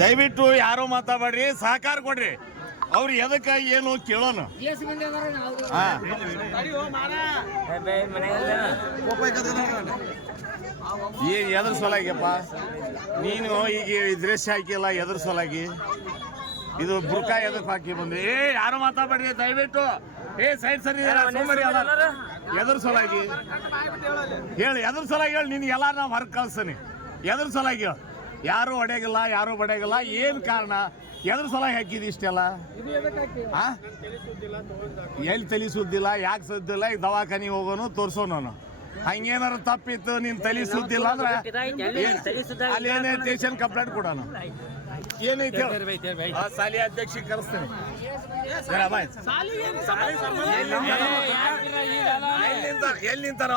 ದಯವಿಟ್ಟು ಯಾರು ಮಾತಾಡ್ರಿ, ಸಹಕಾರ ಕೊಡ್ರಿ. ಅವ್ರು ಎದಕ್ಕಾಗಿ ಏನು ಕೇಳೋಣ. ಎದ್ರ ಸೊಲಾಗಿಯಪ್ಪ ನೀನು ಈಗ ದೃಶ್ಯ ಹಾಕಿಲ್ಲ, ಎದ್ರ ಸೊಲಾಗಿ ಇದು ಬುರ್ಕ ಎದಕ್ ಹಾಕಿ ಬಂದ್ರಿ? ಯಾರು ಮಾತಾಡ್ರಿ ದಯವಿಟ್ಟು. ಸೈಡ್ ಸರಿ ಎದ್ರ ಸೊಲಾಗಿ ಹೇಳಿ, ಎದ್ರ ಸೊಲಾಗಿ ಹೇಳಿ. ನಿನ್ಗೆ ಎಲ್ಲ ನಾವು ಹೊರಗೆ ಕಳ್ಸ್ತೀನಿ. ಎದ್ರ ಸೊಲಾಗಿ ಹೇಳಿ. ಯಾರು ಹೊಡೆಯಗಿಲ್ಲ, ಯಾರು ಬಡಿಯಗಿಲ್ಲ. ಏನ್ ಕಾರಣ? ಎದ್ರ ಸಲ ಹಾಕಿದಿ ಇಷ್ಟೆಲ್ಲ? ಎಲ್ಲಿ ತಲೆ ಸುದ್ದಿಲ್ಲ, ಯಾಕೆ ಸುದ್ದಿಲ್ಲ? ಈಗ ದವಾಖಾನಿಗೆ ಹೋಗೋನು, ತೋರ್ಸೋನು. ಹಂಗೇನಾರ ತಪ್ಪಿತ್ತು, ನೀನ್ ತಲೆ ಸುದ್ದಿಲ್ಲ ಅಂದ್ರೆ ಅಲ್ಲಿ ಏನೇ ಸ್ಟೇಷನ್ ಕಂಪ್ಲೇಂಟ್ ಕೊಡೋಣ. ಏನೈತೆ ಸಾಲಿ ಅಧ್ಯಕ್ಷ ಕರೆಸ್ತೇನೆ. ಎಲ್ಲಿ ನಿಂತಾರ?